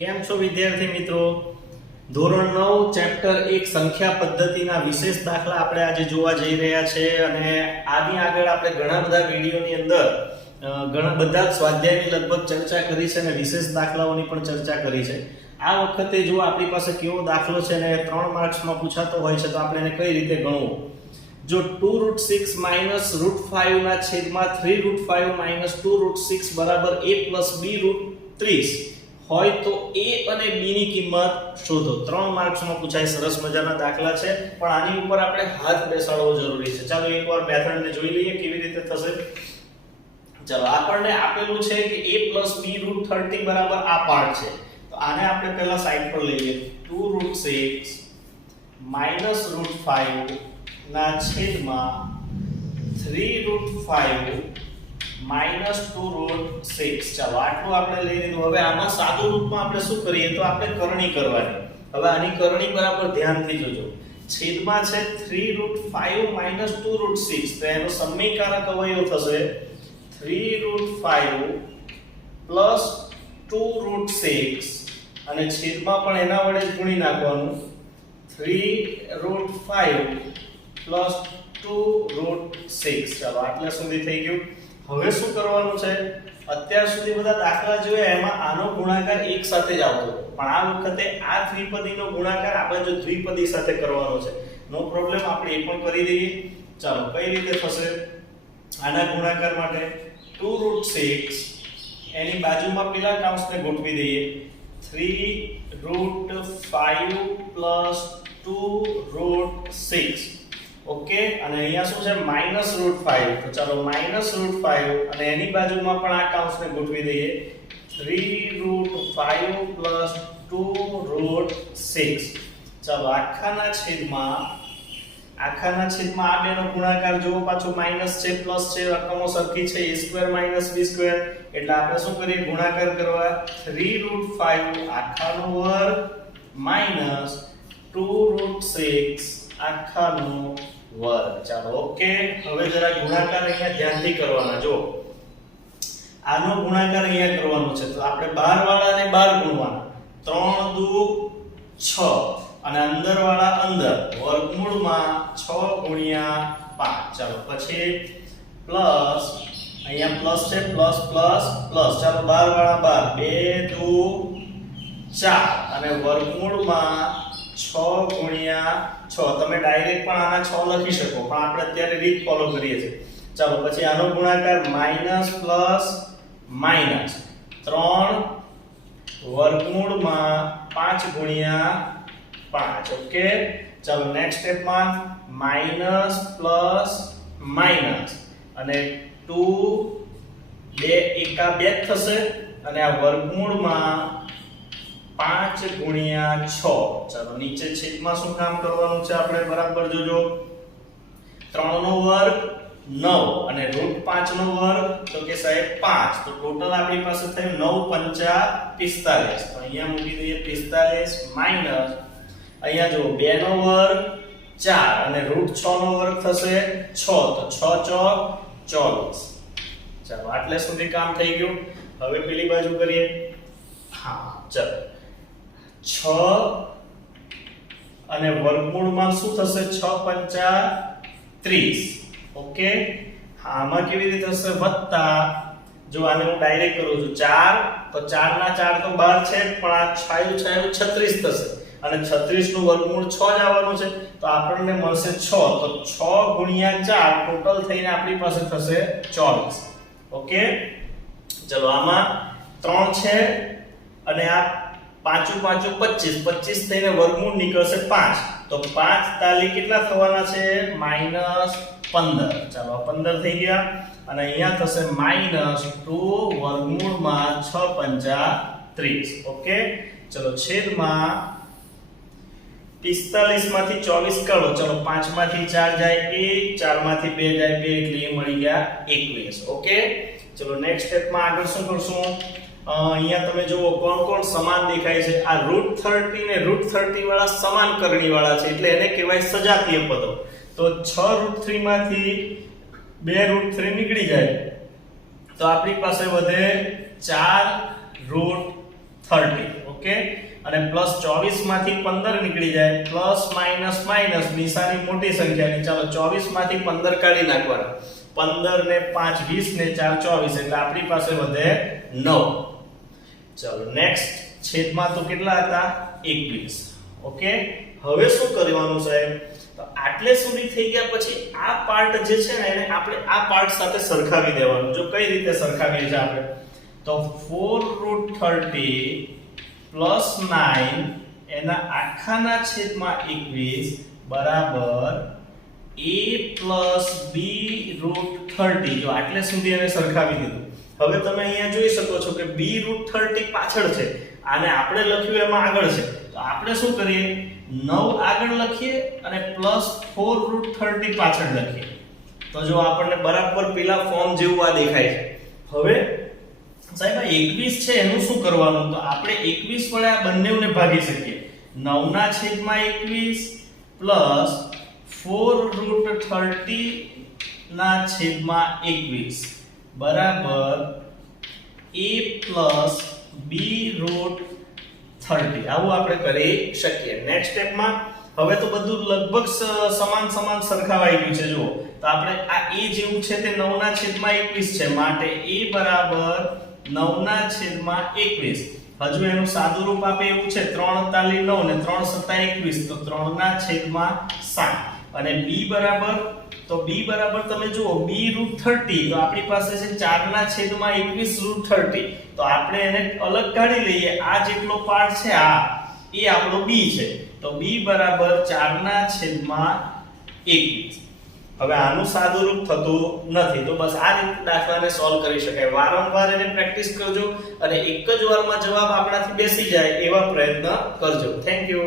કેમ છો વિદ્યાર્થી મિત્રો? ધોરણ 9 ચેપ્ટર 1 સંખ્યા પદ્ધતિના વિશેષ દાખલા આપણે આજે જોવા જઈ રહ્યા છે અને આની આગળ આપણે ઘણા બધા વિડિયોની અંદર ઘણા બધા સ્વાધ્યાયની લગભગ ચર્ચા કરી છે અને વિશેષ દાખલાઓની પણ ચર્ચા કરી છે. આ વખતે જો આપણી પાસે કેવો દાખલો છે ને 3 માર્ક્સમાં પૂછાતો હોય છે તો આપણે એને કઈ રીતે ગણવું? જો 2√6 -√5 ના છેદમાં 3√5 2√6 બરાબર a + b√30 હોય તો a અને b ની કિંમત શોધો. 3 માર્ક્સમાં પૂછાય, સરસ મજાના દાખલા છે પણ આની ઉપર આપણે હાથ બેસાડવો જરૂરી છે. ચાલો એકવાર મેથડને જોઈ લઈએ કેવી રીતે થશે. ચાલો આપણને આપેલું છે કે a + b√30 બરાબર આ પાર્ટ છે. તો આને આપણે પહેલા સાઈડ પર લઈએ. 2√6 -√5 ના છેદમાં 3√5 -2√6. ચાલો આટલું આપણે લઈ લીધું. હવે આમાં સાદું રૂપમાં આપણે શું કરીએ તો આપણે કરણી કરવાની. હવે આની કરણી બરાબર ધ્યાનથી જોજો. છેદમાં છે 3√5 -2√6 તો એનો સમયકારક અવયવ થશે 3√5 + 2√6 અને છેદમાં પણ એના વડે જ ગુણી નાખવાનું. 3√5 + 2√6. ચાલો આટલા સુધી થઈ ગયું. હવે શું કરવાનું છે? અત્યાર સુધી બધા દાખલા જોયા એમાં આનો ગુણાકાર એક સાથે જ આવતો પણ આ વખતે આ દ્વિપદીનો ગુણાકાર આ બાજુ દ્વિપદી સાથે કરવાનો છે. નો પ્રોબ્લેમ, આપણે એ પણ કરી દઈએ. ચાલો કઈ રીતે થશે? આના ગુણાકાર માટે 2√6 એની બાજુમાં પેલા કાઉન્સને ગોઠવી દઈએ. 3√5 + 2√6. ઓકે, અને અહીંયા શું છે? -√5. તો ચાલો -√5 અને એની બાજુમાં પણ આ કાઉન્સને ગોઠવી દઈએ. 3√5 + 2√6. ચાલો આખાના છેદમાં આ બેનો ગુણાકાર જો પાછો માઈનસ છે પ્લસ છે, રકમો સરખી છે, a² - b² એટલે આપણે શું કરીએ? ગુણાકાર કરવા. 3√5 આખાનો વર્ગ - 2√6 આખાનો વર્ગ. ચાલો ઓકે, હવે જરા ગુણાકાર અહીંયા ધ્યાનથી કરવાના. જો આનો ગુણાકાર અહીંયા કરવાનો છે તો આપણે બહાર વાળાને બહાર ગુણવાના. 3 × 2 = 6 અને અંદર વાળા અંદર વર્ગમૂળમાં 6 × 5. ચાલો પછી પ્લસ અહીંયા પ્લસ છે, પ્લસ પ્લસ પ્લસ. ચાલો બહાર વાળા બહાર 2 × 2 = 4 અને વર્ગમૂળમાં 6 × 6. તમે ડાયરેક્ટ પણ આના 6 લખી શકો પણ આપણે અત્યારે રીત ફોલો કરીએ છીએ. ચાલો પછી આનો ગુણાકાર માઈનસ પ્લસ માઈનસ 3 વર્ગમૂળમાં 5 × 5. ઓકે, ચાલો નેક્સ્ટ સ્ટેપમાં માઈનસ પ્લસ માઈનસ અને 2 2 એકા 2 થશે અને આ વર્ગમૂળમાં 5 × 6. ચાલો નીચે છેદમાં શું કામ કરવાનું છે આપણે બરાબર જોજો. 3 નો વર્ગ 9 અને √5 નો વર્ગ તો કે સાહેબ 5. તો ટોટલ આપણી પાસે થયું 9 × 5 = 45. તો અહીંયા મૂકી દઈએ 45 માઈનસ અહીંયા જો 2 નો વર્ગ 4 અને √6 નો વર્ગ થશે 6 તો 6 × 24. ચાલો આટલે સુધી કામ થઈ ગયું. હવે પેલી બાજુ કરીએ. હા ચાલો 6 અને વર્ગમૂળમાં શું થશે? 6 × 5 = 30. ઓકે, આમાં કેવી રીતે થશે? વત્તા જો આને હું ડાયરેક્ટ કરું છું 4 તો 4 ના 4 તો 12 છે પણ આ છાયું 36 થશે અને 36 નું વર્ગમૂળ 6 જ આવવાનું છે તો આપણને મળશે 6. તો 6 × 4 ટોટલ થઈને આપણી પાસે થશે 24. ઓકે, ચલો આમાં 3 છે અને આ 5 × 5 = 25. 25 થઈને વર્ગમૂળ નીકળશે 5 તો 5 તાલી કેટલા થવાના છે? -15. ચાલો 15 થઈ ગયા અને અહીંયા થશે -2 વર્ગમૂળમાં 6 × 5 = 30. ઓકે, ચલો છેદમાં 45 માંથી 24 કાઢો. ચલો 5 માંથી 4 જાય 1, 4 માંથી 2 જાય 2 એટલે એ મળી ગયા 21. ઓકે, ચલો નેક્સ્ટ સ્ટેપમાં આગળ શું કરશું? અહીંયા તમે જુઓ કોણ કોણ સમાન દેખાય છે. આ √30 ને √30 વાળા સમાન કરણી વાળા છે એટલે એને કહેવાય સજાતીય પદો. તો 6√3 માંથી 2√3 નીકળી જાય તો આપણી પાસે વધે 4√30. ઓકે, અને પ્લસ 24 માંથી 15 નીકળી જાય, પ્લસ માઇનસ માઇનસ નિશાની મોટી સંખ્યાની, ચાલો 24 માંથી 15 કાઢી નાખવાના, 15 ને 5 20 ને 4 24, એટલે આપણી પાસે વધે 9. ચાલો નેક્સ્ટ, છેદમાં તો કેટલા હતા 21. ઓકે, હવે શું કરવાનું સાહેબ, તો આટલે સુધી થઈ ગયા પછી આ પાર્ટ જે છે ને એને આપણે આ પાર્ટ સાથે સરખાવી દેવાનું. જો કઈ રીતે સરખાવીએ છીએ આપણે, તો 4√30 પ્લસ 9 એના આખાના છેદમાં 21 બરાબર a પ્લસ b√30. જો આટલે સુધી એને સરખાવી દીધું. હવે તમે અહીંયા જોઈ શકો છો કે b√30 પાછળ છે, આને આપણે લખ્યું એમાં આગળ છે, તો આપણે શું કરીએ, 9 આગળ લખીએ અને પ્લસ 4√30 પાછળ લખીએ. તો જો આપણને બરાબર પેલા ફોર્મ જેવું આ દેખાય છે. હવે સાહેબ આ 21 છે એનું શું કરવાનું, તો આપણે 21 વડે આ બંનેને ભાગી શકીએ. 9 ના છેદમાં 21 પ્લસ 4√30 ના છેદમાં 21 બરાબર a પ્લસ b√30. આવું આપણે કરી શકીએ. નેક્સ્ટ સ્ટેપમાં હવે તો બધું લગભગ સમાન સરખાવાઈ ગયું છે. જુઓ તો આપણે આ a જેવું છે તે 9 ના છેદમાં 21 છે, માટે a બરાબર 9 ના છેદમાં 21. હજુ એનું સાદું રૂપ આપે એવું છે, 3 તાલી 9 ને 3 સત્તા 21, તો 3 ના છેદમાં 7. અને b બરાબર, તો b બરાબર તમે જુઓ b√30, તો આપણી પાસે છે 4 ના છેદમાં 21√30. તો આપણે એને અલગ કાઢી લઈએ. આ જેટલો પાર્ટ છે આ એ આપણો b છે, તો b બરાબર 4 ના છેદમાં 21. હવે આનું સાદું રૂપ થતું નથી, તો બસ આ રીતે દાખલાને સોલ્વ કરી શકાય. વારંવાર એને પ્રેક્ટિસ કરજો અને એક જ વારમાં જવાબ આપણાથી બેસી જાય એવા પ્રયત્ન કરજો. Thank you.